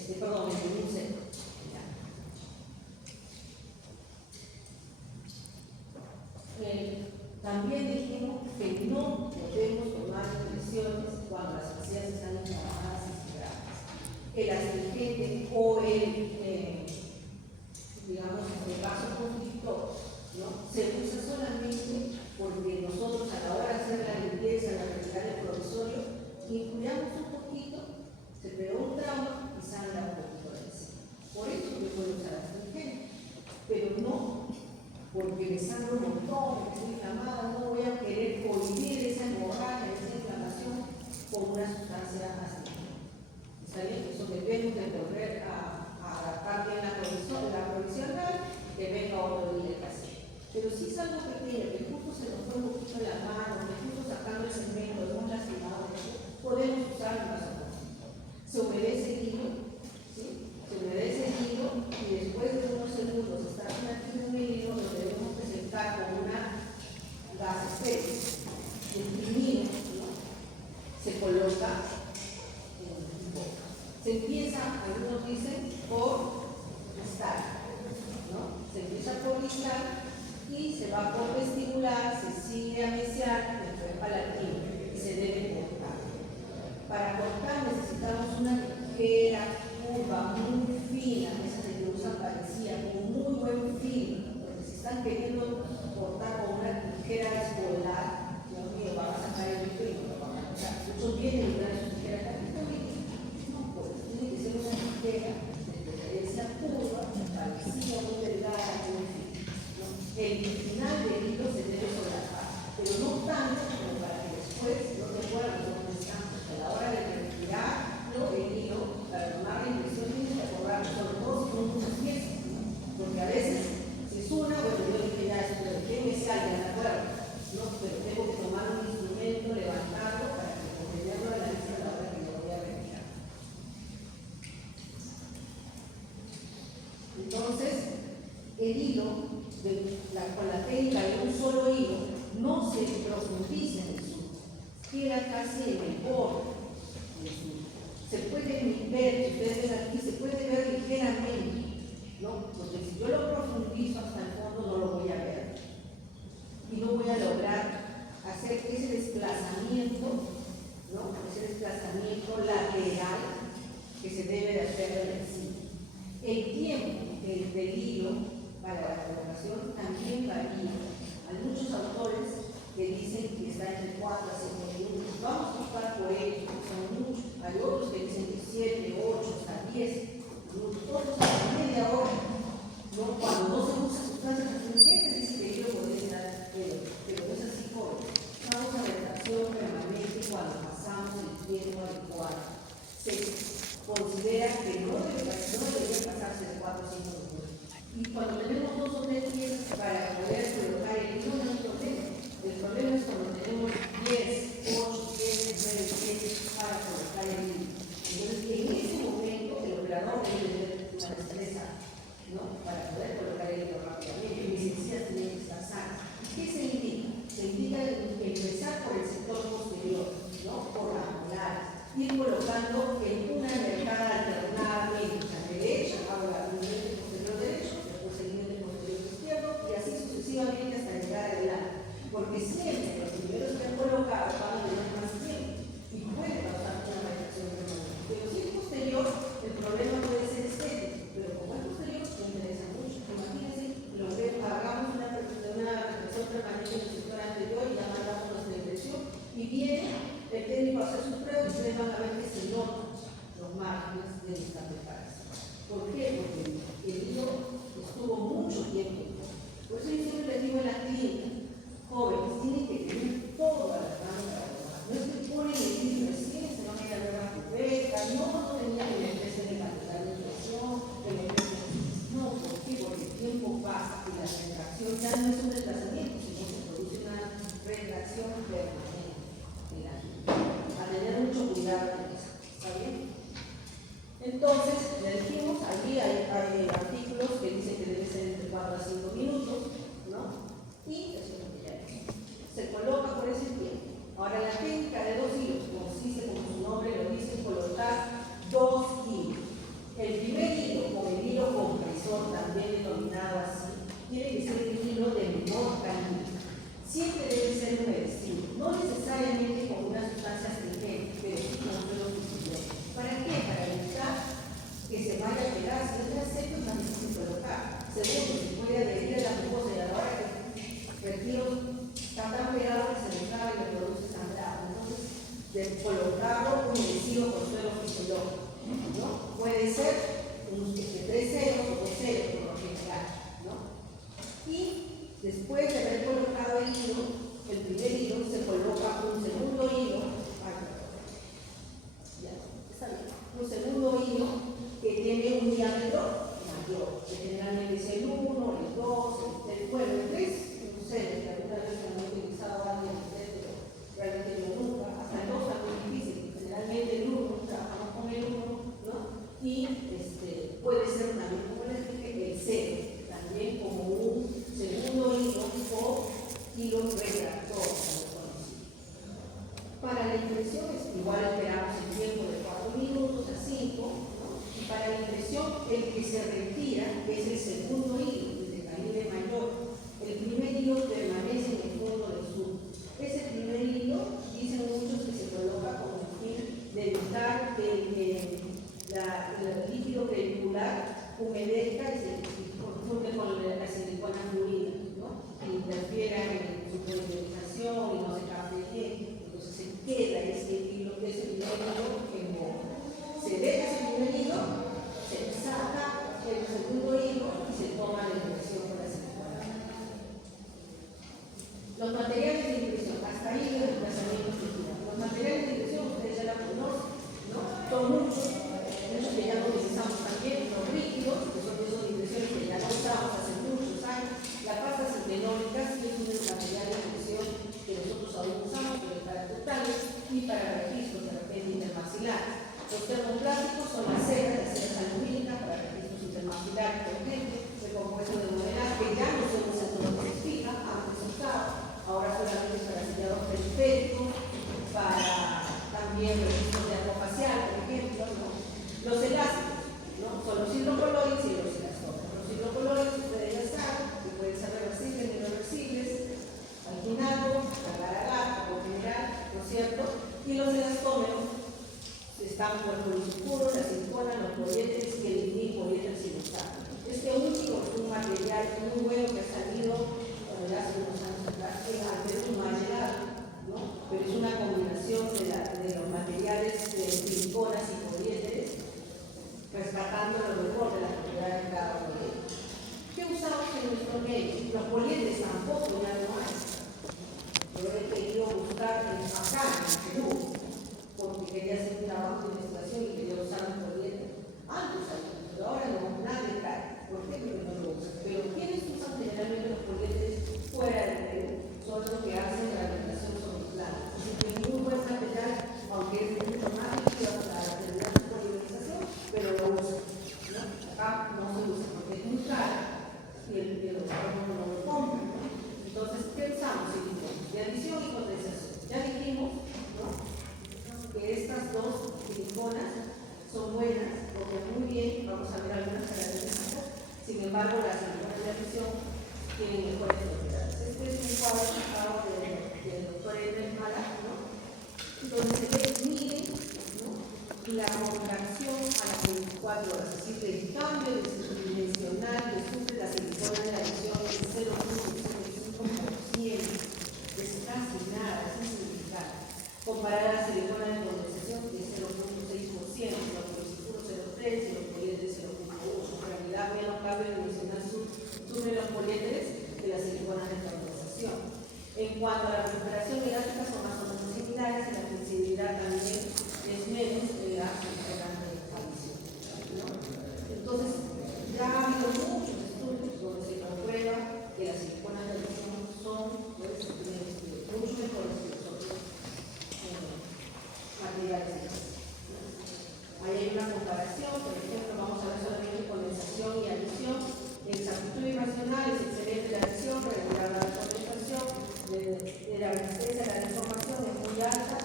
el astringente o digamos, el vaso constrictor, ¿no? Se usa solamente porque nosotros a la hora de hacer la limpieza, la retirar el provisorio, incluyamos un poquito, se pegó un trauma y sangra un poquito de encima. Por eso yo puedo usar astringente, pero no porque me sangra un montón, me estoy inflamada, no voy a querer cohibir esa hemorragia, esa inflamación con una sustancia astringente. ¿Está bien? Eso debemos de volver a adaptar bien la provisional, que venga otro día casi. Pero si es algo pequeño, que justo se nos fue un poquito de la mano, que justo sacando el segmento, hemos lastimado, podemos usar un vaso constrictor. Se humedece el hilo, ¿sí? Se humedece el hilo y después de unos segundos está sumergido en el hilo, lo debemos presentar con una gasa estéril. El vinilo, ¿no? Se coloca en un boca. Se empieza, algunos dicen, por listar, ¿no? Se empieza por listar y se va por vestibular, se sigue a mesiar, después palatino y se debe cortar. Para cortar necesitamos una tijera curva muy fina, esa que usan parecía, con muy buen filo, porque si están queriendo cortar con una tijera escolar, Dios mío, van a sacar el filo, o sea, muchos vienen y traen su tijera acá, no, pues tiene que ser una tijera de preferencia curva, parecida, muy delgada, muy fina. El final del hilo se debe solapar, pero no tanto como para que después no te puedas los descansos. A la hora de retirarlo, el hilo, para tomar la impresión, tienes que acordar sobre todo si son muchas piezas, ¿no? Porque a veces, si es una, bueno, yo dije ya, pero ¿quién me sale? ¿De acuerdo? ¿No? Pero tengo que tomar un instrumento, levantarlo para que tenerlo a la vista a la hora que lo voy a retirar. Entonces, el hilo, con la técnica de un solo hilo, no se profundiza en el surco, queda casi en el borde del surco. Se puede ver, ustedes ven aquí, se puede ver ligeramente, ¿no? Porque si yo lo profundizo hasta el fondo, no lo voy a ver. Y no voy a lograr hacer ese desplazamiento, ¿no? Ese desplazamiento lateral que se debe de hacer en el sitio. El tiempo del hilo para la colocación también varía. Hay muchos autores que dicen que está entre 4 a 5 minutos. Vamos a buscar por ellos, porque son muchos. Hay otros que dicen que 7, 8, hasta 10 minutos. Todos hasta media hora. ¿No? Cuando no se usa sustancias astringentes, dice que el hilo podría estar, pero no es así, joven. Vamos a retracción permanente cuando pasamos el tiempo adecuado. Se considera que no debería pasarse de 4 a 5 minutos. Y cuando tenemos 2 o 3 piezas para poder colocar el hilo, no hay problema. El problema es cuando tenemos 10, 8, 7, 9, 7 para colocar el hilo. Entonces, en ese momento, el operador debe tener una destreza, ¿no? Para poder colocar el hilo rápidamente. Mis encías tienen que estar sanas. ¿Qué se indica? Se indica empezar por el sector posterior, ¿no? Por las molares. Ir colocando en una mercada alternadamente, o sea, derecha, ahora un posterior derecho, y así sucesivamente hasta llegar adelante. Porque siempre los primeros que han colocado van a tener más tiempo y puede pasar una reacción permanente. Pero si es posterior, el problema puede ser estético, pero como es posterior, me interesa mucho. Imagínense, hagamos una reacción permanente en el sector anterior y ya mandamos nuestra impresión y viene el técnico a hacer sus pruebas y ustedes van a ver que se notan los márgenes de esta preparación. ¿Por qué? Porque el hilo estuvo mucho tiempo. Por eso yo siempre les digo en la clínica, jóvenes, tienen que tener todo a la mano para tomar. No es que ponen el hilo recién, se van a ir a ver la cubeta, no tenía que meterse en la capital de impresión, no, ¿por qué? Porque el tiempo pasa y la retracción ya no es un desplazamiento, sino que se produce una retracción permanente en la clínica. A tener mucho cuidado con eso, ¿está bien? Entonces, le dijimos, allí hay artículos que dicen que debe ser entre 4 a 5 minutos, ¿no? Y eso es lo que ya es. Se coloca por ese tiempo. Ahora, la técnica de 2 hilos consiste, como su nombre lo dice, en colocar 2 hilos. El primer hilo, o el hilo compresor, también denominado así, tiene que ser el hilo de menor calibre. Siempre debe ser humedecido, no necesariamente con una sustancia astringente, pero sí con suelo suficiente. ¿Para qué? Para evitar logo, ¿no? Puede ser de 3 ceros o 2 ceros por lo general, ¿no? Y después de haber colocado el hilo, el primer hilo, se coloca un segundo hilo, un segundo hilo que tiene un diámetro mayor, que generalmente es el 1, el 2, bueno, el 3, no sé, que alguna vez han utilizado alguien, pero realmente yo nunca, hasta el 2 es muy difícil, generalmente el 1, trabajamos con el 1, ¿no? Y puede ser también, como les dije, el 0, también como un segundo hilo o hilo retractor. Para la impresión, igual esperamos el tiempo de 4 minutos a 5, ¿no? Y para la impresión, el que se retira es el segundo hilo, el de calibre mayor. El primer hilo permanece en el fondo del sur. Ese primer hilo, dicen muchos que se coloca con el fin de evitar que el líquido vehicular humedezca y se confunde con la silicona fluida, ¿no? Y interfiera en su polinización y no se capte bien. Se queda ese hilo, ese primer hilo en boca. Se deja ese primer hilo, se saca el segundo hilo y se toma la impresión por la silicona. Los materiales de impresión, hasta ahí los desplazamientos digitales. Los materiales de impresión, ustedes ya la conocen, ¿no? Son muchos que ya no utilizamos también, los rígidos, que son esos de impresiones que ya no usamos hace muchos años. La pasta sintenólica sí es un material de impresión que nosotros aún usamos, pero para totales y para registros de repente intermaxilares. Los termoplásticos son las ceras alumínicas para registros intermaxilares, por ejemplo, el compuesto de modelaje que ya no se usa en todo lo que se fija, antes se usaba, ahora solamente para sellados periféricos, para también registros de aerofacial, por ejemplo, ¿no? Los elásticos, ¿no? Son los hidrocoloides y los elastones. Los hidrocoloides ustedes ya saben que pueden ser reversibles y no reversibles, alquinados, cargar a lata, por general, ¿no es cierto? Y los elastómeros están por el polisulfuro, la silicona, los poliéteres y el vinil-poliéter siloxano. Este último es un material muy bueno que ha salido ya hace unos años atrás, al Perú no ha llegado, ¿no? Pero es una combinación de los materiales de siliconas y poliéteres, rescatando lo mejor de la propiedad de cada uno de ellos. ¿Qué usamos en nuestro medio? Los poliéteres tampoco ya no hay. Yo he querido buscar acá en Perú, porque quería hacer un trabajo de investigación y quería usar los poliéteres. Antes había, pero ahora no, nadie cae. ¿Por qué? Porque no lo usan. Pero ¿quiénes usan generalmente los poliéteres fuera del Perú? Son los que hacen la alimentación sobre el plano. Así que es muy buen material, aunque es mucho más difícil para la polinización, pero lo usan, ¿no? Acá no se usa porque es muy caro y el gobierno no lo compra, ¿no? Entonces, ¿qué usamos? De adición y condensación. Ya dijimos, ¿no?, que estas dos siliconas son buenas, porque muy bien, vamos a ver algunas características. Sin embargo, las siliconas de adición tienen mejores propiedades. Este es un cuadro sacado del doctor Edwin Mala, ¿no?, donde se mide, ¿no?, la conversión a las 24 horas, es decir, el cambio dimensional que sufre la silicona de adición es 0.75%. Es casi nada, es insignificante. Comparada a la silicona de condensación, que es 0.6%, los polisulfuros 0.3% y los poliéteres 0.1%. En realidad, menos cambio dimensional sufren los poliéteres que las siliconas de condensación. En cuanto a la recuperación elástica, son más o menos similares y la flexibilidad también es menos que la silicona de adición, ¿no? Entonces, ya ha habido muchos estudios donde se comprueba que las siliconas de adición son, pues, mucho mejores que los otros materiales. Ahí hay una comparación, por ejemplo, vamos a ver solamente condensación y adición. En exactitud irracional es excelente la adición, regular la condensación, la resistencia a la deformación es muy alta,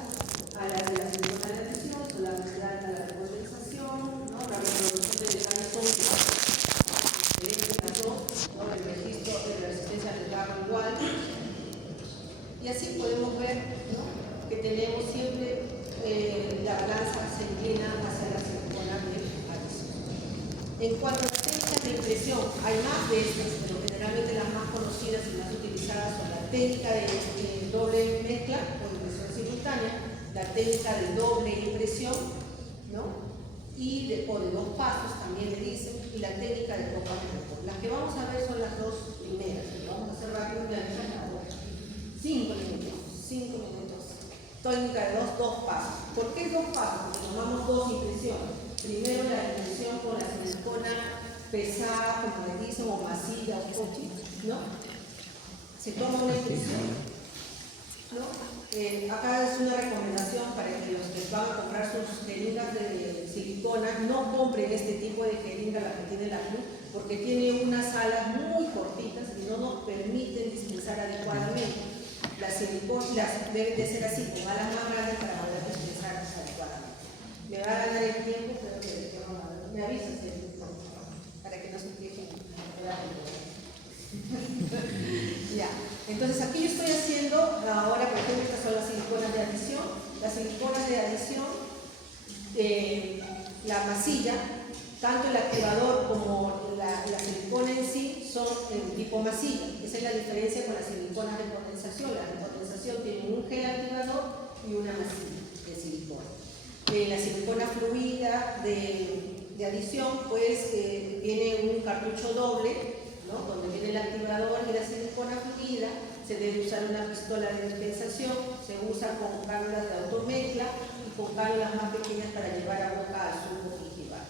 a la de la silicona de adición, solamente alta a la de condensación, ¿no? La reproducción de detalles ópticos. En este caso, ¿no?, el registro de la resistencia al desgarro igual. Y así podemos ver, ¿no?, que tenemos siempre la balanza se inclina hacia la silicona de adición. En cuanto a las técnicas de impresión, hay más de estas, pero generalmente las más conocidas y más utilizadas son la técnica de doble mezcla o impresión simultánea, la técnica de doble impresión, ¿no?, o de 2 pasos también le dicen, y la técnica de copa de récord. Las que vamos a ver son las 2 primeras, vamos a hacer rápido y analizar la hora. 5 minutos, 5 minutos. Técnica de 2 pasos. ¿Por qué 2 pasos? Porque tomamos 2 impresiones. Primero la impresión con la silicona pesada, como le dicen, o masilla o coche, ¿no? Se toma una impresión, ¿no? Acá es una recomendación para que los que van a comprar sus jeringas de silicona no compren este tipo de jeringa, la que tiene la cruz, porque tiene unas alas muy cortitas y no nos permiten dispensar adecuadamente. Las siliconas deben de ser así, con alas más grandes para poder dispensar adecuadamente. Me va a ganar el tiempo, pero me avisas para que no se quejen. Ya, entonces aquí yo estoy haciendo, ahora por ejemplo, estas son las siliconas de adición. Las siliconas de adición, la masilla, tanto el activador como la silicona en sí son en tipo masilla. Esa es la diferencia con las siliconas de condensación. Las de condensación tienen un gel activador y una masilla de silicona. La silicona fluida de adición, pues viene un cartucho doble, ¿no? Donde viene el activador y la silicona fluida. Se debe usar una pistola de dispensación, se usa con cánulas de automezcla y con cánulas más pequeñas para llevar a boca al zumo gingival.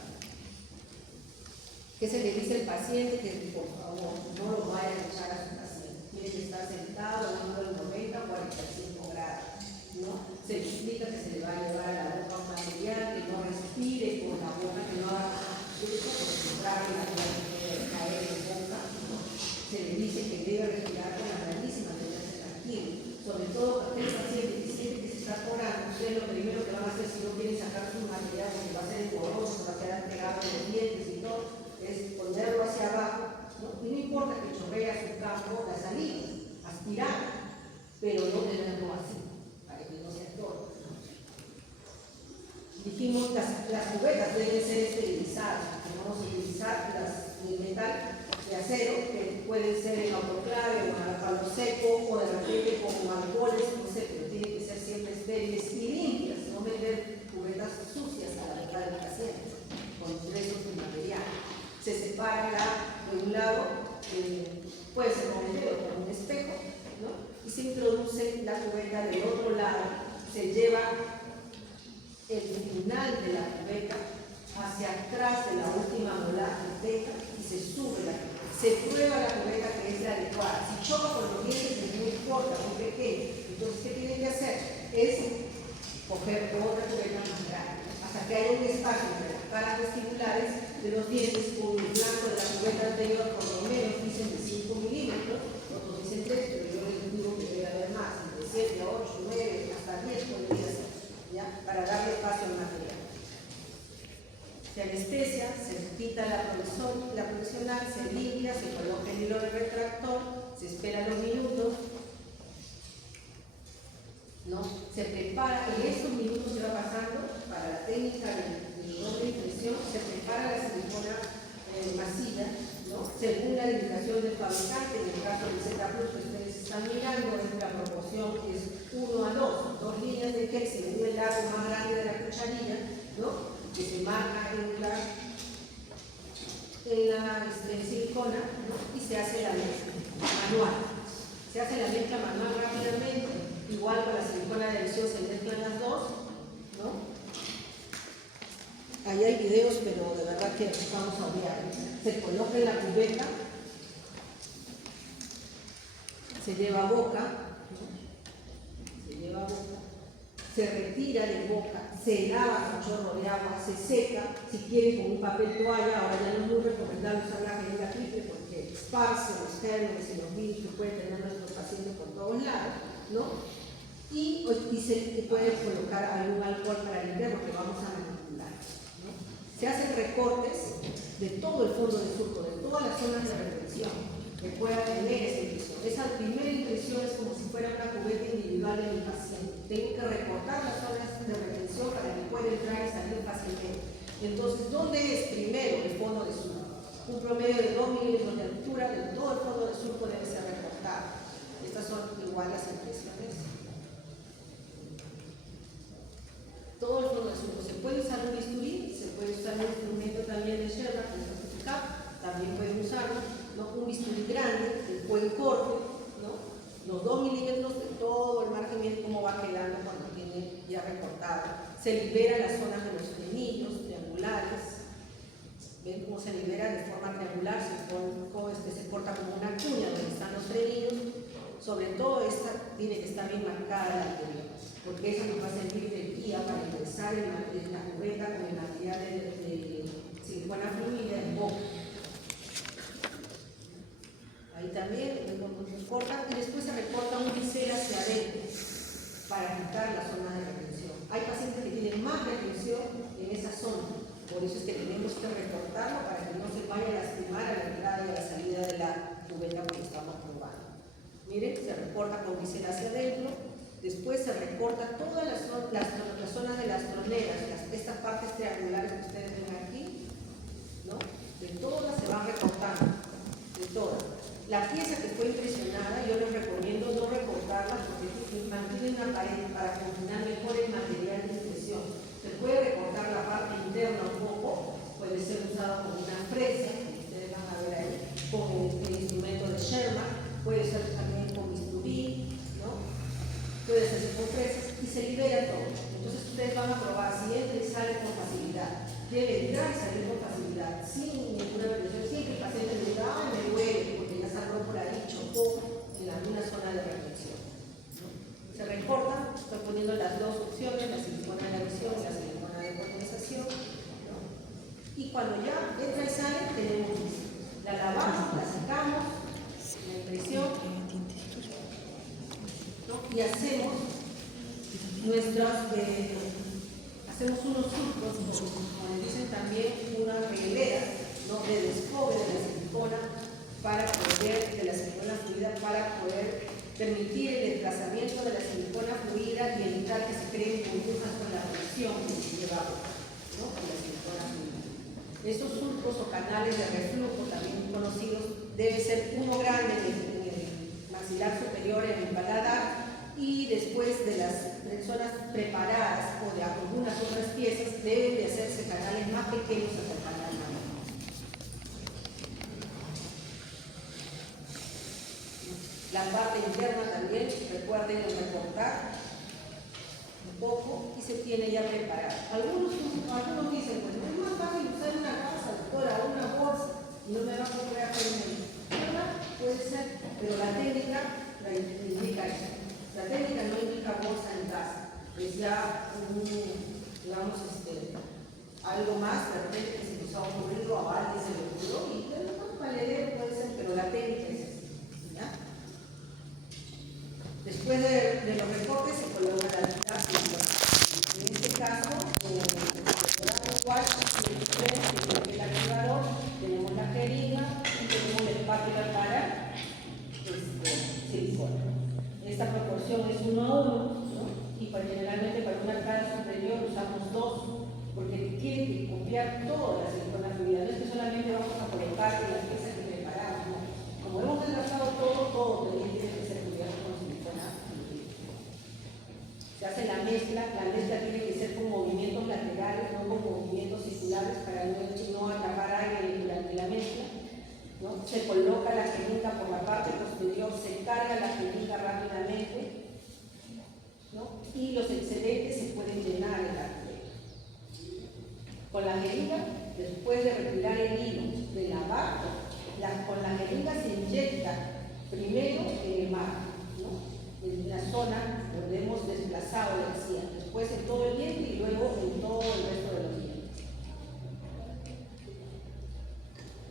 ¿Qué se le dice al paciente? Que por favor no lo vaya a echar a su paciente. Tiene que estar sentado a un ángulo de 90 o 45 grados, ¿no? Se le explica que se le va a llevar a la boca un material, que no respire por la boca, que no haga esto, porque se trague la boca, puede caer en boca, ¿no? Se le dice que debe respirar con la nariz y mantenerse tranquilo. Sobre todo aquel paciente que siente que se está atorando, ustedes lo primero que van a hacer si no quieren sacar su material, porque va a ser engorroso, va a quedar pegado en los dientes y todo, es ponerlo hacia abajo, ¿no? Y no importa que chorrea su campo, la salida, aspirar, pero no tenerlo así, para que no se atore. Dijimos que las cubetas deben ser esterilizadas, que vamos a utilizar las de metal, de acero, que pueden ser en autoclave o a palo seco o de repente con alcoholes, no sé, pero tienen que ser siempre estériles y limpias, no meter cubetas sucias a la boca del paciente con restos de material. Se separa de un lado, puede ser con el dedo, con un espejo, ¿no? Y se introduce la cubeta del otro lado, se lleva el final de la cubeta hacia atrás de la última molar que tenga y se sube la cubeta. Se prueba la cubeta que es la adecuada. Si choca con los dientes es muy corta, muy pequeña. Entonces, ¿qué tiene que hacer? Es coger otra cubeta más grande, hasta que haya un espacio entre las caras vestibulares de los dientes con el blanco de la cubeta anterior, por lo menos dicen de 5 milímetros, otros dicen 3, pero yo les digo que debe haber más, entre 7, 8, 9, hasta 10 podría ser, ¿ya? Para darle espacio al material. Se anestesia, se quita la provisional, se limpia, se coloca el hilo de retractor, se espera 2 minutos, ¿no? Se prepara, en estos minutos se va pasando para la técnica de doble impresión, se prepara la silicona masilla, ¿no? Según la indicación del fabricante. En el caso del Z Plus que ustedes están mirando, la proporción es 1 a 2, 2 líneas de gel según el largo más grande de la cucharilla, ¿no? Que se marca en la silicona, ¿no? Y se hace la mezcla manual. Se hace la mezcla manual rápidamente, igual con la silicona de adición se mezclan las dos, ¿no? Ahí hay videos, pero de verdad que vamos a obviar. Se coloca en la cubeta, se lleva a boca, ¿no? Se lleva a boca, se retira de boca, se lava con chorro de agua, se seca, si quieren con un papel toalla. Ahora ya no es muy recomendable usar la jeringa triple porque esparce los gérmenes y los virus que pueden tener nuestros pacientes por todos lados, ¿no? Y se puede colocar algún alcohol para limpiar porque vamos a manipular, ¿no? Se hacen recortes de todo el fondo del surco, de todas las zonas de retención que pueda tener esa impresión. Esa primera impresión es como si fuera una cubeta individual de mi paciente. Tengo que recortar las zonas de retención para que pueda entrar y salir fácilmente. Entonces, ¿dónde es primero el fondo de surco? Un promedio de 2 milímetros de altura de todo el fondo de surco debe ser recortado. Estas son igual las impresiones. Todo el fondo de surco. Se puede usar un bisturí, se puede Se libera las zonas de los frenillos triangulares. ¿Ven cómo se libera de forma triangular? Se corta como una cuña donde están los frenillos. Sobre todo esta tiene que estar bien marcada la anterior, porque eso nos va a servir de guía para ingresar en la cubeta con el material de silicona fluida en boca. Ahí también se corta y después se recorta un bisel hacia adentro para quitar la zona de retención. Hay pacientes que tienen más retención en esa zona, por eso es que tenemos que recortarlo para que no se vaya a lastimar a la entrada y a la salida de la cubeta que estamos probando. Miren, se recorta con bisel hacia adentro, después se recorta todas las zonas de las troneras, estas partes triangulares que ustedes ven aquí, ¿no? De todas se van recortando, de todas. La pieza que fue impresionada, yo les recomiendo no recortarla porque mantiene una pared para combinar mejor el material de impresión. Se puede recortar la parte interna un poco, puede ser usado con una fresa, que ustedes van a ver ahí, con el instrumento de Sherman, puede ser también con bisturí, ¿no? Puede hacerse con fresas y se libera todo. Entonces ustedes van a probar si entra y sale con facilidad. Debe entrar y salir con facilidad, sin ninguna retención, sin que el paciente le diga, ¡ay, me duele! Porque ya salió por ahí, chocó en alguna zona de retención, ¿no? Se recortan, estoy poniendo las dos opciones, la silicona de adhesión y la silicona de condensación, ¿no? Y cuando ya entra y sale, tenemos listo. La lavamos, la secamos, la impresión, ¿no? Y hacemos hacemos unos surcos, como le dicen también, una reglera, ¿no? De desfogue de la silicona de la silicona fluida para poder permitir el desplazamiento de la silicona fluida y evitar que se creen burbujas con la presión que se lleva, ¿no? Con la silicona fluida. Estos surcos o canales de reflujo, también conocidos, debe ser uno grande en el maxilar superior, en el paladar, y después de las zonas preparadas o de algunas otras piezas deben de hacerse canales más pequeños hasta el canal mayor. La parte interna también, recuerden recortar un poco y se tiene ya preparado. Algunos dicen, pues es más fácil usar una casa, doctora, una bolsa y no me va a poder hacer ¿verdad? Puede ser, pero la técnica la indica eso. La técnica no indica bolsa en casa, es ya digamos, algo más, de repente que se nos ha ocurrido a alguien se le ocurrió y un valedero puede ser, pero la técnica es esa, ¿ya? Después de los recortes se coloca la silicona. En este caso, igual, tenemos el activador, tenemos la jeringa y tenemos la espátula para silicona. Esta proporción es 1 a 1, ¿no? Y generalmente para una cara superior usamos 2, porque tiene que copiar toda la silicona fluida. No es que solamente vamos a colocar la pieza que preparamos, ¿no? Como hemos desgastado todo también tiene que ser cubierto con silicona fluida. Se hace la mezcla tiene que ser con movimientos laterales, no con movimientos circulares para no atrapar aire durante la mezcla, ¿no? Se coloca la jeringa por la parte posterior, se carga la jeringa rápidamente, ¿no? Y los excedentes se pueden llenar en la jeringa. Con la jeringa, después de retirar el hilo de lavar, con la jeringa se inyecta primero en el marco, ¿no? En la zona donde hemos desplazado la encía, después en todo el diente y luego en todo el resto de los dientes.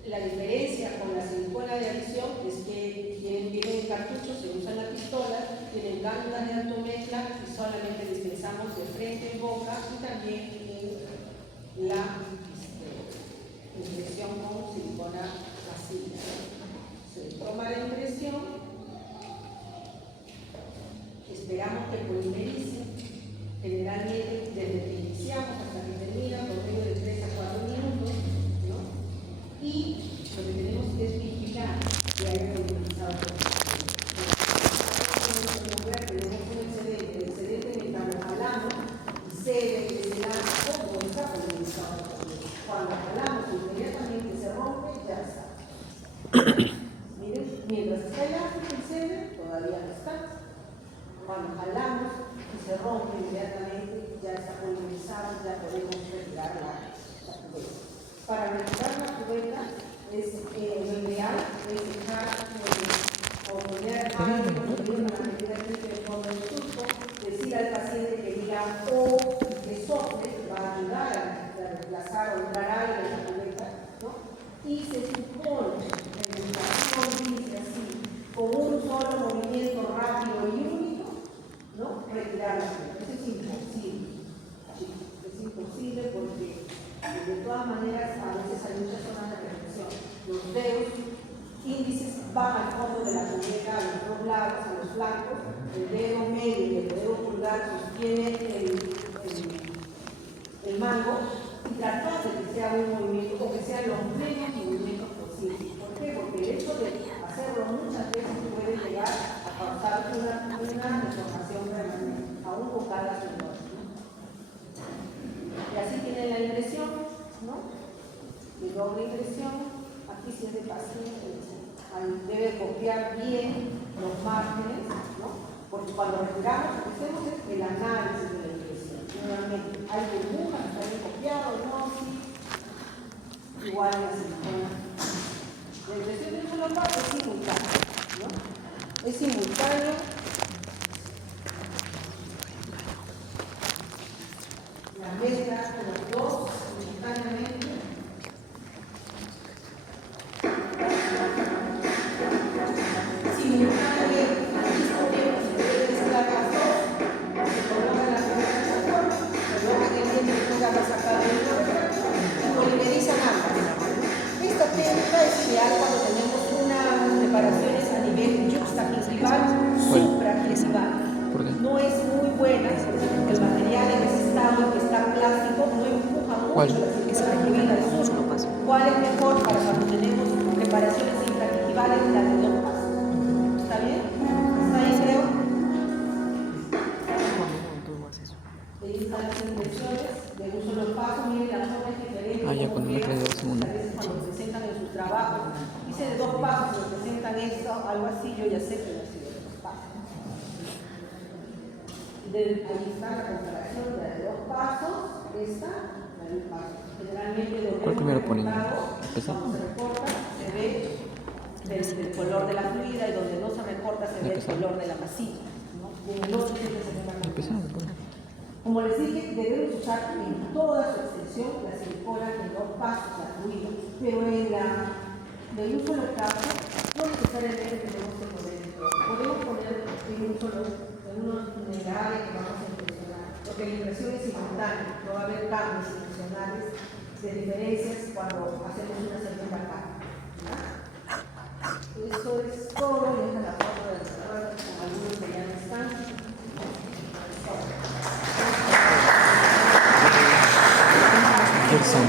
La diferencia con la silicona de adhesión es que vienen cartuchos, se usan la pistola, tienen glándulas de automezcla y solamente dispensamos de frente en boca y también en la impresión con silicona vacía. Se toma la impresión, esperamos que polimerice, generalmente desde que iniciamos hasta que termina, por medio de 3 a 4 minutos, ¿no? Y lo que tenemos que es vigilar que haya polimerizado todo. Tenemos un excedente mientras lo jalamos y se ve que se da todo está polimerizado. Cuando jalamos inmediatamente se rompe, ya está. Miren, mientras está elástico y se ve, todavía no está. Cuando jalamos y se rompe inmediatamente, ya está polimerizado. para retirar la cubeta es lo ideal es dejar o poner algo en la medida que el fondo del surco, decir al paciente que diga o que sople, que va a ayudar a desplazar o entrar aire en la cubeta, ¿no? Y se supone, en la educación dice así, con un solo movimiento rápido y único, ¿no? Retirar la cubeta. Eso es imposible, chicos, es imposible porque de todas maneras a veces hay muchas zonas de retención. Los dedos índices van al fondo de la cubeta, a los dos lados, a los flancos, el dedo medio y el dedo pulgar sostiene el mango y tratar de que sea un movimiento o que sean los menos movimientos posibles. ¿Por qué? Porque el hecho de hacerlo muchas veces puede llegar a causar una deformación permanente, aún con cada dolor, ¿no? Y así tiene la impresión, ¿no? De doble impresión. Aquí si es de paciente, debe copiar bien los márgenes, ¿no? Porque cuando retiramos, lo que hacemos es el análisis de la impresión. Nuevamente, hay burbujas, está bien copiado, no, sí. Igual la silicona. La impresión de un solo paso es simultánea, ¿no? Es simultáneo. La mezcla con los dos simultáneamente. Cuando tenemos unas preparaciones a nivel yuxtagingival, supragingival. No es muy buena porque el material en ese estado en que está plástico no empuja mucho la circulación del surco. ¿Cuál es mejor para cuando tenemos preparaciones infragingivales? La de dos pasos. ¿Está bien? ¿Está ahí, creo? Ahí están las impresiones de un solo paso. Miren, la forma es diferente. Ya cuando me quedé 2 segundos. Cuando presentan en sus trabajos, dice de dos pasos, si presentan esto, algo así, yo ya sé que no ha sido de dos pasos. Ahí está la comparación de la de dos pasos, esta, la de un paso. Generalmente lo ¿Cuál primero ponen? cuando se recorta, se ve el color de la fluida y donde no se recorta se ve el color de la masilla, ¿no? En el otro siempre se ve la comparación. Como les dije, debemos usar en toda su extensión la silicona en dos pasos, la fluida, pero en de un solo caso no necesariamente tenemos que poner el todo. Podemos poner en unos minerales que vamos a impresionar, porque la impresión es simultánea, no va a haber cambios impresionales de diferencias cuando hacemos una segunda capa. Eso es todo, y esta es la foto de desarrollo con algunos que ya no están. Gerson,